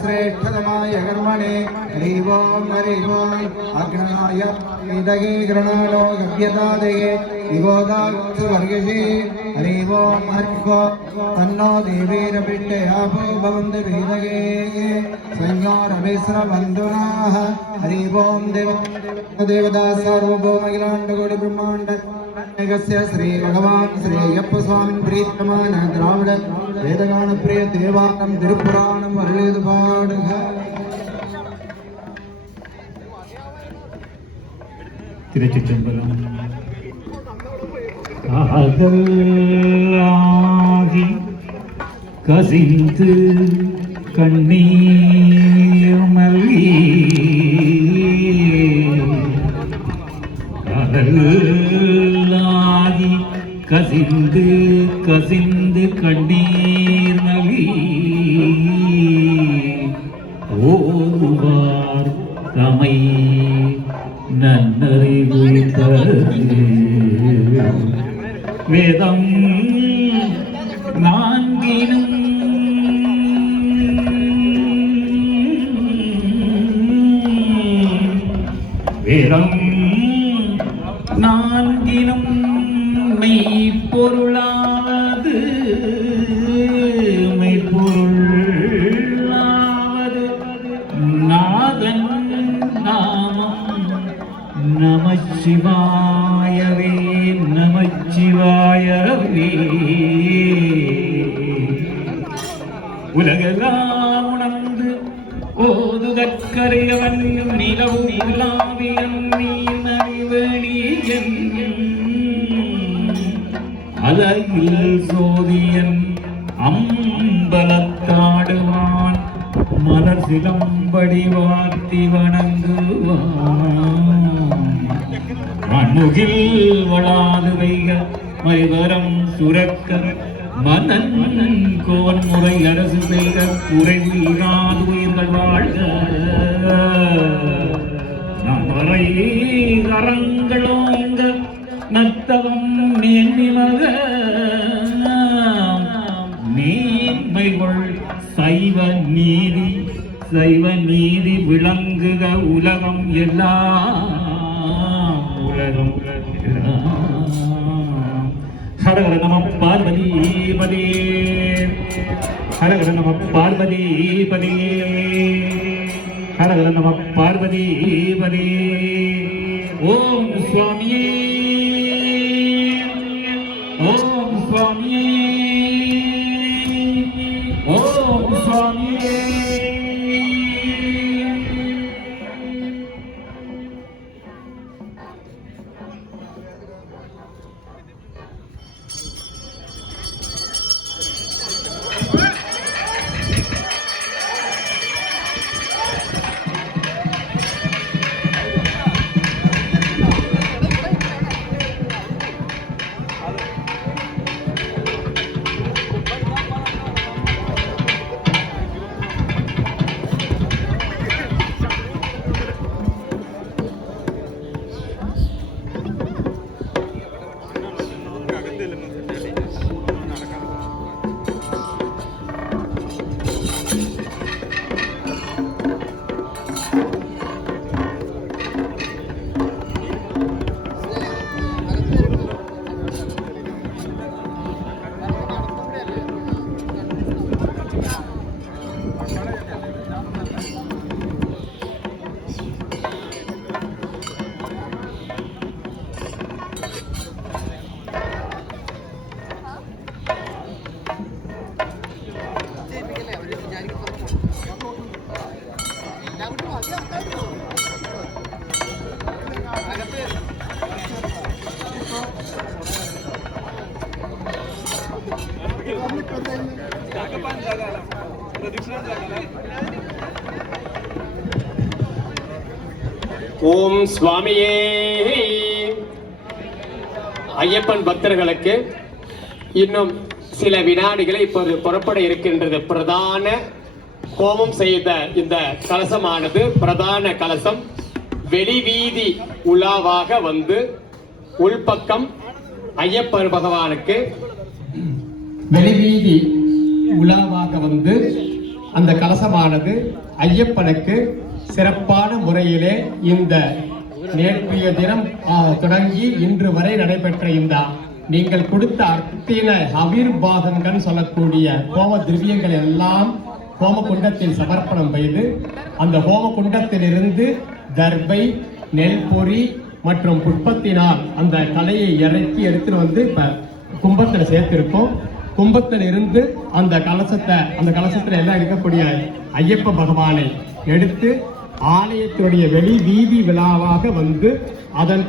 श्रेष्ठतमाय कर्मणे हरि ओम अग्नाय विदगे गृणालो गव्यतादये विगोदावर्गशे हरि ओम तन्नो देवीरपिष्टे आपो भवन्ति वेदगे संयोरविस्रबन्धुनाः हरि ओम देवता सार्वभौमगिलाण्डकोटि ब्रह्माण्ड एकस्य श्री भगवान श्री अय्यप्पा स्वामी प्रीतमान द्राविड वेदगान प्रिय देवानं तिरुपुराणं अरुளியது பாடுக. திருச்சிற்றம்பலம். ஆகலாகி கசிந்து கண்ணீர் மல்கி அகலாகி கசிந்து கசிந்து கண்ணீர் நலி ஓதுவார் தமை நன்னறிவு வேதம் நான்கினும் வேதம் நான்கினும் மெய்ப்பொருளாவது மெய்ப்பொருளாவது நாதன் நாமம் நமச்சிவாயவே நமச்சிவாயவே. உலகெல்லாம் உணர்ந்து ஓதுதற்கரியவன் நிலவும் இல்லாவியன் நீ அறிவணியன் அலையில் சோதியன் அம்பலத்தாடுவான் மலர் சிலம்படி வார்த்தி வணங்குவான் மண்ணுகில் வளாது வைக மைவரம் சுரக்க மன்னன் கோன் முறை அரசு செய்க குறைவு இராது உயிர்கள் வாழ்க நன்மறை கரங்களோங்க நத்தவம் நேர்நிமக நீன்மைகள் சைவ நீதி விளங்குக உலகம் எல்லாம் உலகம் ஹரஹர நம பார்வதிபதே ஹரஹர நம பார்வதிபதே ஹரஹர நம பார்வதிபதே. ஓம் சுவாமியே ஓம் சுவாமியே ஓம் சுவாமியே. ஓம் சுவாமியே. ஐயப்பன் பக்தர்களுக்கு இன்னும் சில வினாடிகளை இப்போது புறப்பட இருக்கின்றது. பிரதான ஹோமம் செய்த இந்த கலசமானது பிரதான கலசம் வெளிவீதி உலாவாக வந்து உள்பக்கம் ஐயப்பன் பகவானுக்கு வெளிவீதி உலாவாக வந்து அந்த கலசமானது ஐயப்பனுக்கு சிறப்பான முறையிலே இந்த நேற்றைய தினம் தொடங்கி இன்று வரை நடைபெற்ற இந்த நீங்கள் கொடுத்த அர்த்தின அவிர்பாகங்கள் சொல்லக்கூடிய ஹோம திரவியங்கள் எல்லாம் ஹோம குண்டத்தில் சமர்ப்பணம் செய்து அந்த ஹோம குண்டத்திலிருந்து தர்பை, நெல் பொறி மற்றும் புஷ்பத்தினால் அந்த கலையை இறக்கி எடுத்துட்டு வந்து இப்ப கும்பத்தில் சேர்த்திருக்கோம். கும்பத்தில் இருந்து அந்த கலசத்துல எல்லாம் இருக்கக்கூடிய ஐயப்ப பகவானை எடுத்து ஆலயத்தினுடைய வெளி வீதி விழாவாக வந்து அதன்